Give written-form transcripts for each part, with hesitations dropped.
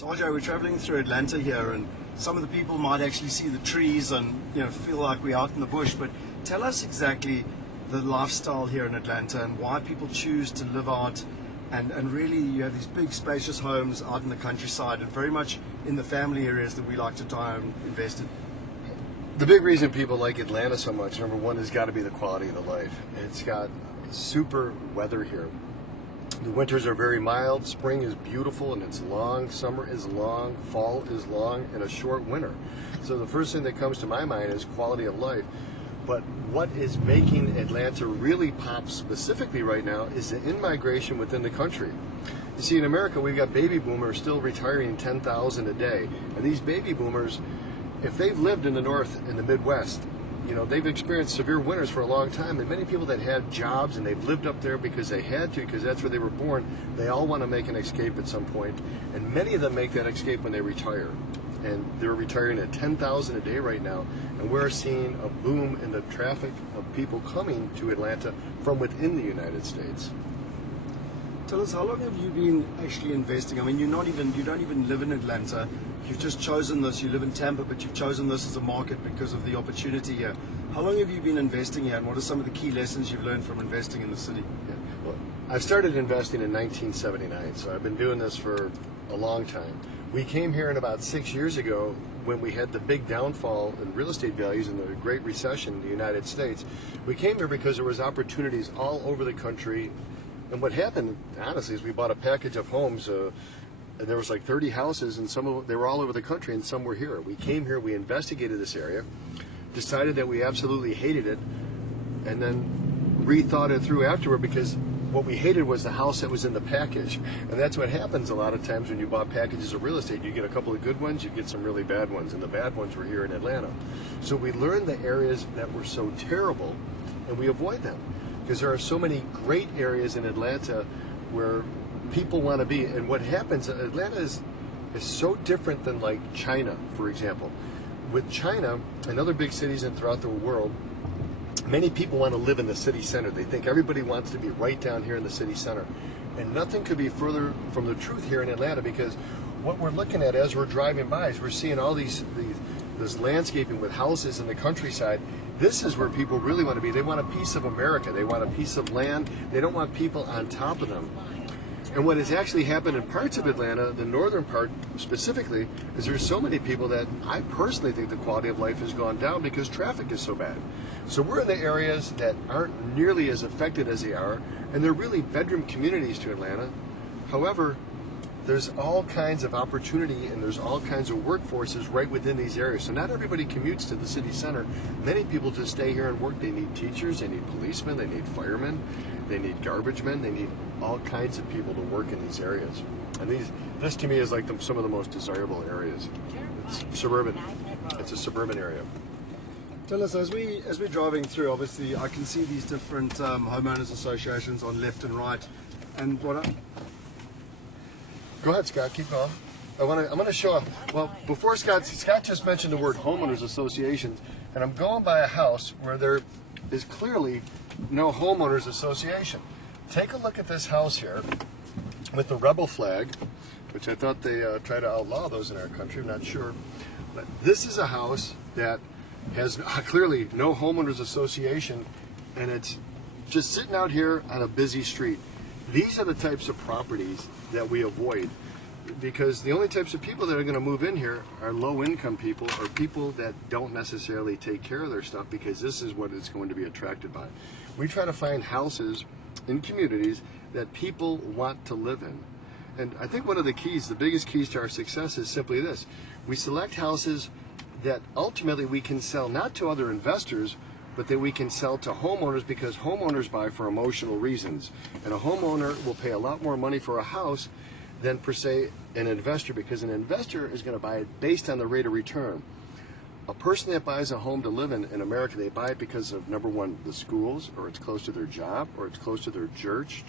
So RJ, we're traveling through Atlanta here, and some of the people might actually see the trees and feel like we're out in the bush. But tell us exactly the lifestyle here in Atlanta and why people choose to live out. And really, you have these big, spacious homes out in the countryside, and very much in the family areas that we like to try and invest in. The big reason people like Atlanta so much, number one, has got to be the quality of the life. It's got super weather here. The winters are very mild, spring is beautiful and it's long, summer is long, fall is long, and a short winter. So the first thing that comes to my mind is quality of life. But what is making Atlanta really pop specifically right now is the in-migration within the country. You see, in America, we've got baby boomers still retiring 10,000 a day. And these baby boomers, if they've lived in the North, in the Midwest, they've experienced severe winters for a long time, and many people that had jobs and they've lived up there because they had to, because that's where they were born, they all want to make an escape at some point, and many of them make that escape when they retire. And they're retiring at 10,000 a day right now, and we're seeing a boom in the traffic of people coming to Atlanta from within the United States. Tell us, how long have you been actually investing? I mean, you don't even live in Atlanta. You've just chosen this. You live in Tampa, but you've chosen this as a market because of the opportunity here. How long have you been investing here, and what are some of the key lessons you've learned from investing in the city? Yeah. Well, I started investing in 1979, so I've been doing this for a long time. We came here in about 6 years ago when we had the big downfall in real estate values and the Great Recession in the United States. We came here because there was opportunities all over the country. And what happened, honestly, is we bought a package of homes, and there was like 30 houses, and they were all over the country, and some were here. We came here, we investigated this area, decided that we absolutely hated it, and then rethought it through afterward, because what we hated was the house that was in the package. And that's what happens a lot of times when you buy packages of real estate. You get a couple of good ones, you get some really bad ones, and the bad ones were here in Atlanta. So we learned the areas that were so terrible, and we avoid them. Because there are so many great areas in Atlanta where people want to be. And what happens, Atlanta is so different than like China, for example. With China and other big cities and throughout the world, many people want to live in the city center. They think everybody wants to be right down here in the city center. And nothing could be further from the truth here in Atlanta, because what we're looking at as we're driving by is we're seeing all this landscaping with houses in the countryside. This is where people really want to be. They want a piece of America. They want a piece of land. They don't want people on top of them. And what has actually happened in parts of Atlanta, the northern part specifically, is there's so many people that I personally think the quality of life has gone down because traffic is so bad. So we're in the areas that aren't nearly as affected as they are, and they're really bedroom communities to Atlanta. However, there's all kinds of opportunity and there's all kinds of workforces right within these areas. So not everybody commutes to the city center. Many people just stay here and work. They need teachers, they need policemen, they need firemen, they need garbage men, they need all kinds of people to work in these areas. And this to me is like some of the most desirable areas. It's suburban. It's a suburban area. Tell us, as we're driving through, obviously I can see these different homeowners associations on left and right. And Go ahead, Scott. Keep going. I'm going to show. Well, before Scott just mentioned the word homeowners associations, and I'm going by a house where there is clearly no homeowners association. Take a look at this house here with the rebel flag, which I thought they try to outlaw those in our country. I'm not sure, but this is a house that has clearly no homeowners association, and it's just sitting out here on a busy street. These are the types of properties that we avoid, because the only types of people that are going to move in here are low-income people or people that don't necessarily take care of their stuff, because this is what it's going to be attracted by. We try to find houses in communities that people want to live in. And I think one of the keys, the biggest keys to our success is simply this. We select houses that ultimately we can sell not to other investors, but that we can sell to homeowners, because homeowners buy for emotional reasons. And a homeowner will pay a lot more money for a house than, per se, an investor, because an investor is going to buy it based on the rate of return. A person that buys a home to live in America, they buy it because of, number one, the schools, or it's close to their job, or it's close to their church,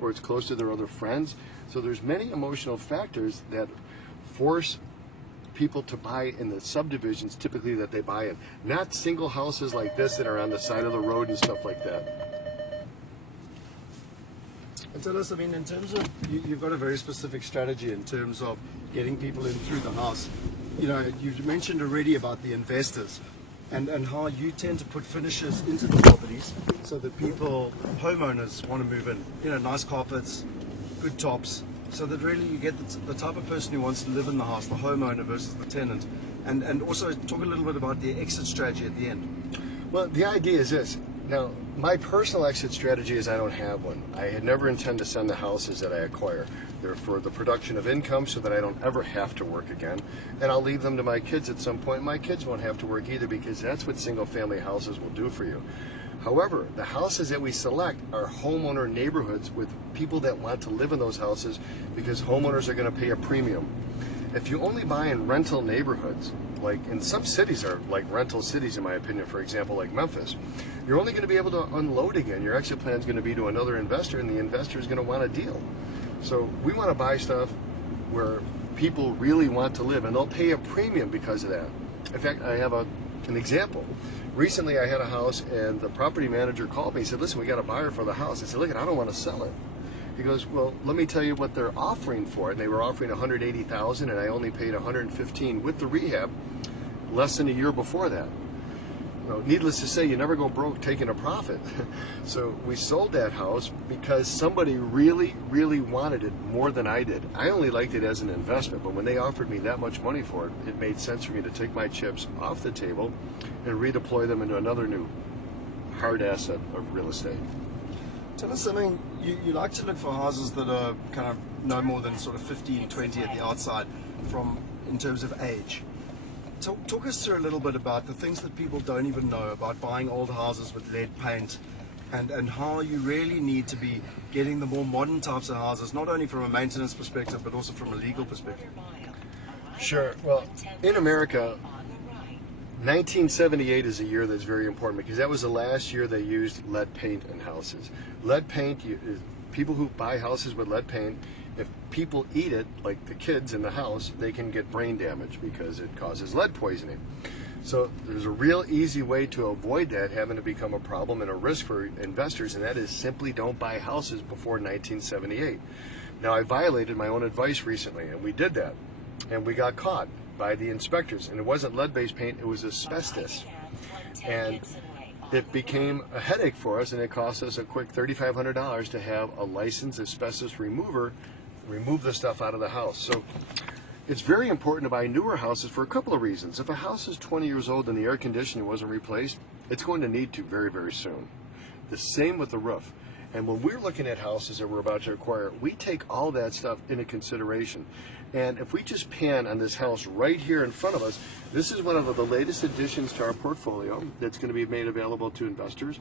or it's close to their other friends. So there's many emotional factors that force people to buy in the subdivisions typically that they buy in, not single houses like this that are on the side of the road and stuff like that. And tell us, I mean, in terms of, you've got a very specific strategy in terms of getting people in through the house. You know, you've mentioned already about the investors and how you tend to put finishes into the properties so that people, homeowners, want to move in. You know, nice carpets, good tops, so that really you get the type of person who wants to live in the house, the homeowner versus the tenant. And also talk a little bit about the exit strategy at the end. Well, the idea is this. Now, my personal exit strategy is I don't have one. I had never intend to sell the houses that I acquire. They're for the production of income so that I don't ever have to work again. And I'll leave them to my kids at some point. My kids won't have to work either, because that's what single-family houses will do for you. However, the houses that we select are homeowner neighborhoods with people that want to live in those houses, because homeowners are going to pay a premium. If you only buy in rental neighborhoods, like in some cities are like rental cities in my opinion, for example like Memphis, you're only going to be able to unload again. Your exit plan is going to be to another investor, and the investor is going to want a deal. So we want to buy stuff where people really want to live, and they'll pay a premium because of that. In fact, I have an example. Recently I had a house, and the property manager called me. He said, listen, we got a buyer for the house. I said, look, I don't want to sell it. He goes, well, let me tell you what they're offering for it. And they were offering $180,000, and I only paid $115,000 with the rehab less than a year before that. Well, needless to say, you never go broke taking a profit. So we sold that house because somebody really, really wanted it more than I did. I only liked it as an investment, but when they offered me that much money for it, it made sense for me to take my chips off the table and redeploy them into another new hard asset of real estate. Tell us something, you like to look for houses that are kind of no more than sort of 15, 20 at the outside in terms of age. Talk us through a little bit about the things that people don't even know about buying old houses with lead paint, and how you really need to be getting the more modern types of houses, not only from a maintenance perspective, but also from a legal perspective. Sure. Well, in America, 1978 is a year that's very important, because that was the last year they used lead paint in houses. Lead paint, people who buy houses with lead paint, if people eat it, like the kids in the house, they can get brain damage because it causes lead poisoning. So there's a real easy way to avoid that having to become a problem and a risk for investors, and that is simply don't buy houses before 1978. Now, I violated my own advice recently, and we did that, and we got caught by the inspectors, and it wasn't lead-based paint, it was asbestos. And it became a headache for us, and it cost us a quick $3,500 to have a licensed asbestos remover remove the stuff out of the house. So it's very important to buy newer houses for a couple of reasons. If a house is 20 years old and the air conditioning wasn't replaced, it's going to need to very, very soon. The same with the roof. And when we're looking at houses that we're about to acquire, we take all that stuff into consideration. And if we just pan on this house right here in front of us, this is one of the latest additions to our portfolio that's going to be made available to investors.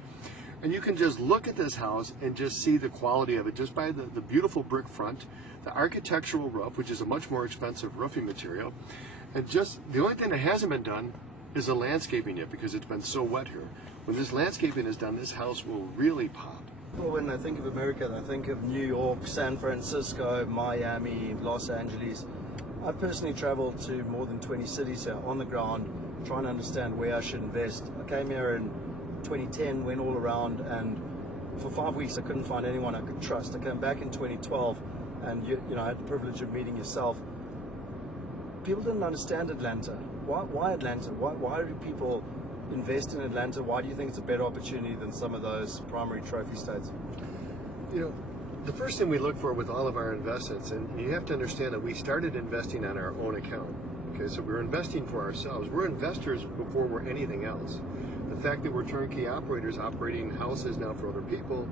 And you can just look at this house and just see the quality of it just by the beautiful brick front, the architectural roof, which is a much more expensive roofing material. And just the only thing that hasn't been done is the landscaping yet, because it's been so wet here. When this landscaping is done, this house will really pop. Well, when I think of America, I think of New York, San Francisco, Miami, Los Angeles. I've personally traveled to more than 20 cities here on the ground, trying to understand where I should invest. I came here in 2010, went all around, and for 5 weeks I couldn't find anyone I could trust. I came back in 2012, and you know, I had the privilege of meeting yourself. People didn't understand Atlanta. Why Atlanta? Why do people invest in Atlanta? Why do you think it's a better opportunity than some of those primary trophy states? You know, the first thing we look for with all of our investments, and you have to understand that we started investing on our own account. Okay, so we're investing for ourselves. We're investors before we're anything else. The fact that we're turnkey operators operating houses now for other people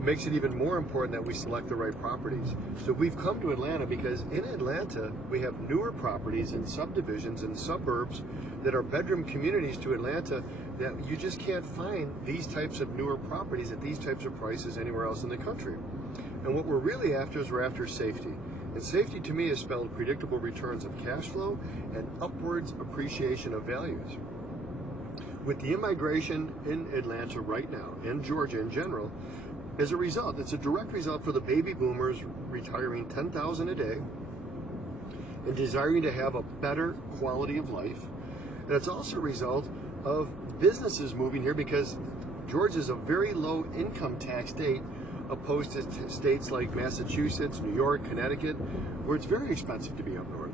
makes it even more important that we select the right properties. So we've come to Atlanta because in Atlanta we have newer properties in subdivisions and suburbs that are bedroom communities to Atlanta that you just can't find these types of newer properties at these types of prices anywhere else in the country. And what we're really after is we're after safety. And safety to me is spelled predictable returns of cash flow and upwards appreciation of values. With the immigration in Atlanta right now, and Georgia in general, as a result, it's a direct result for the baby boomers retiring $10,000 a day and desiring to have a better quality of life. And it's also a result of businesses moving here because Georgia is a very low income tax state. opposed to states like Massachusetts, New York, Connecticut, where it's very expensive to be up north.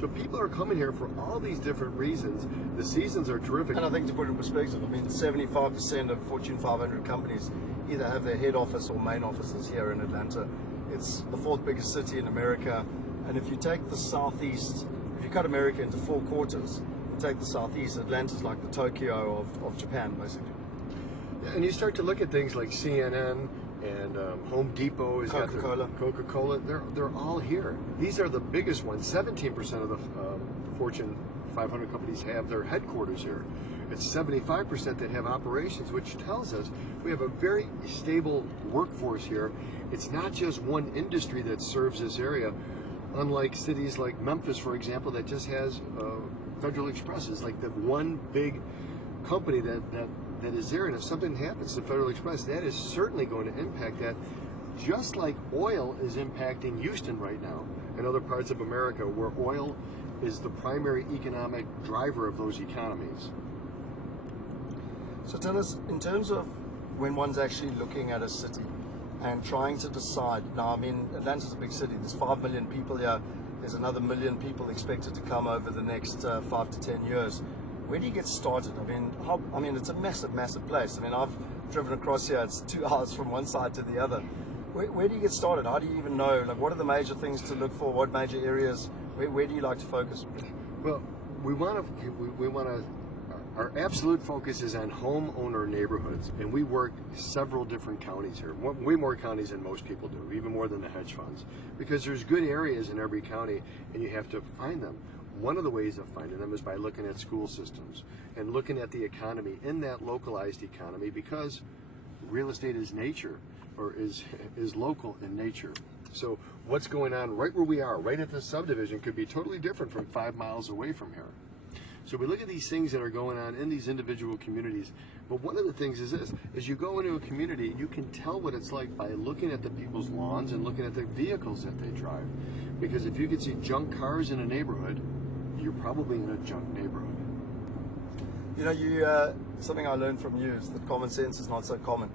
So people are coming here for all these different reasons. The seasons are terrific. And I think to put it in perspective, I mean, 75% of Fortune 500 companies either have their head office or main offices here in Atlanta. It's the fourth biggest city in America. And if you take the southeast, if you cut America into 4 quarters, and take the southeast, Atlanta's like the Tokyo of Japan, basically. And you start to look at things like CNN and Home Depot is Coca-Cola. Coca-Cola. They're all here. These are the biggest ones. 17% of the Fortune 500 companies have their headquarters here. It's 75% that have operations, which tells us we have a very stable workforce here. It's not just one industry that serves this area, unlike cities like Memphis, for example, that just has Federal Express is like the one big company that is there. And if something happens to Federal Express, that is certainly going to impact that, just like oil is impacting Houston right now and other parts of America, where oil is the primary economic driver of those economies. So tell us, in terms of when one's actually looking at a city and trying to decide, now I mean, Atlanta's a big city, there's 5 million people here, there's another 1 million people expected to come over the next 5 to 10 years. Where do you get started? I mean, it's a massive, massive place. I mean, I've driven across here, it's 2 hours from one side to the other. Where do you get started? How do you even know? Like, what are the major things to look for? What major areas? Where do you like to focus? Well, we want to. Our absolute focus is on homeowner neighborhoods, and we work several different counties here, way more counties than most people do, even more than the hedge funds, because there's good areas in every county, and you have to find them. One of the ways of finding them is by looking at school systems and looking at the economy in that localized economy, because real estate is nature, or is local in nature. So what's going on right where we are, right at this subdivision, could be totally different from 5 miles away from here. So we look at these things that are going on in these individual communities. But one of the things is this, is you go into a community, you can tell what it's like by looking at the people's lawns and looking at the vehicles that they drive. Because if you can see junk cars in a neighborhood, you're probably in a junk neighborhood. You know, something I learned from you is that common sense is not so common.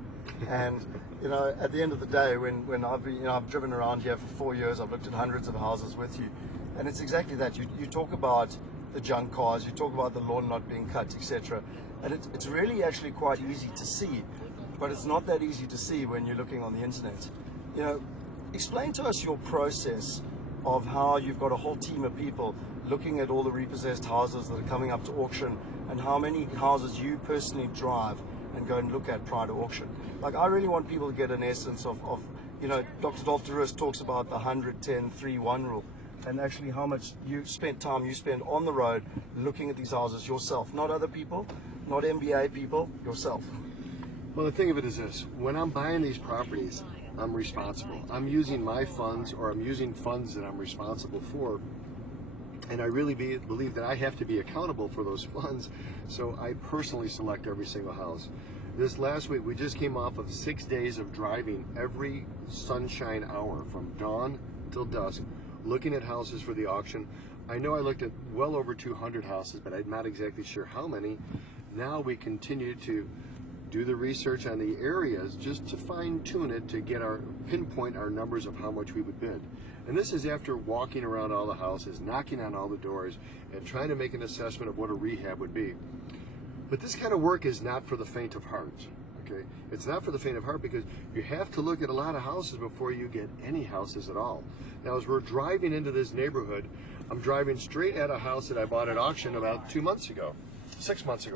And you know, at the end of the day, when I've driven around here for 4 years, I've looked at hundreds of houses with you, and it's exactly that. You talk about the junk cars, you talk about the lawn not being cut, etc. And it's really actually quite easy to see, but it's not that easy to see when you're looking on the internet. You know, explain to us your process of how you've got a whole team of people looking at all the repossessed houses that are coming up to auction, and how many houses you personally drive and go and look at prior to auction. Like, I really want people to get an essence of you know, Dr. Dolph DeRuss talks about the 100-10-3-1 rule, and actually how much you spend on the road looking at these houses yourself, not other people, not MBA people, yourself. Well, the thing of it is this, when I'm buying these properties, I'm responsible. I'm using my funds, or I'm using funds that I'm responsible for, and I really believe that I have to be accountable for those funds, so I personally select every single house. This last week, we just came off of 6 days of driving every sunshine hour from dawn till dusk, looking at houses for the auction. I know I looked at well over 200 houses, but I'm not exactly sure how many. Now we continue to do the research on the areas just to fine tune it, to pinpoint our numbers of how much we would bid. And this is after walking around all the houses, knocking on all the doors, and trying to make an assessment of what a rehab would be. But this kind of work is not for the faint of heart. Okay? It's not for the faint of heart, because you have to look at a lot of houses before you get any houses at all. Now, as we're driving into this neighborhood, I'm driving straight at a house that I bought at auction about 6 months ago,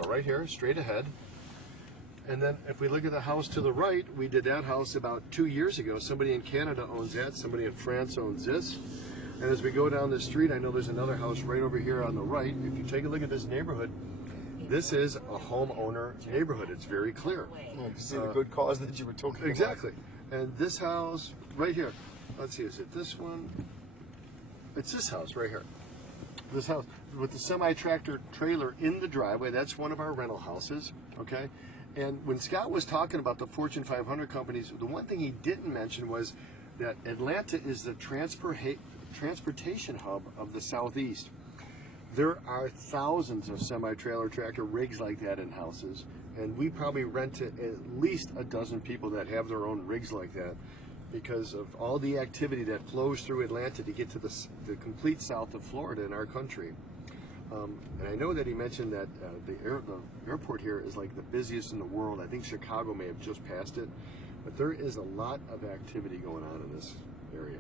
right here, straight ahead. And then if we look at the house to the right, we did that house about 2 years ago. Somebody in Canada owns that, somebody in France owns this. And as we go down the street, I know there's another house right over here on the right. If you take a look at this neighborhood, this is a homeowner neighborhood. It's very clear. Yeah, you see the good cars that you were talking about. Exactly. And this house right here, let's see, is it this one? It's this house right here. This house with the semi-tractor trailer in the driveway, that's one of our rental houses, okay? And when Scott was talking about the Fortune 500 companies, the one thing he didn't mention was that Atlanta is the transportation hub of the Southeast. There are thousands of semi-trailer tractor rigs like that in houses, And we probably rent to at least a dozen people that have their own rigs like that, because of all the activity that flows through Atlanta to get to the complete south of Florida in our country. And I know that he mentioned that the airport here is like the busiest in the world. I think Chicago may have just passed it, but there is a lot of activity going on in this area.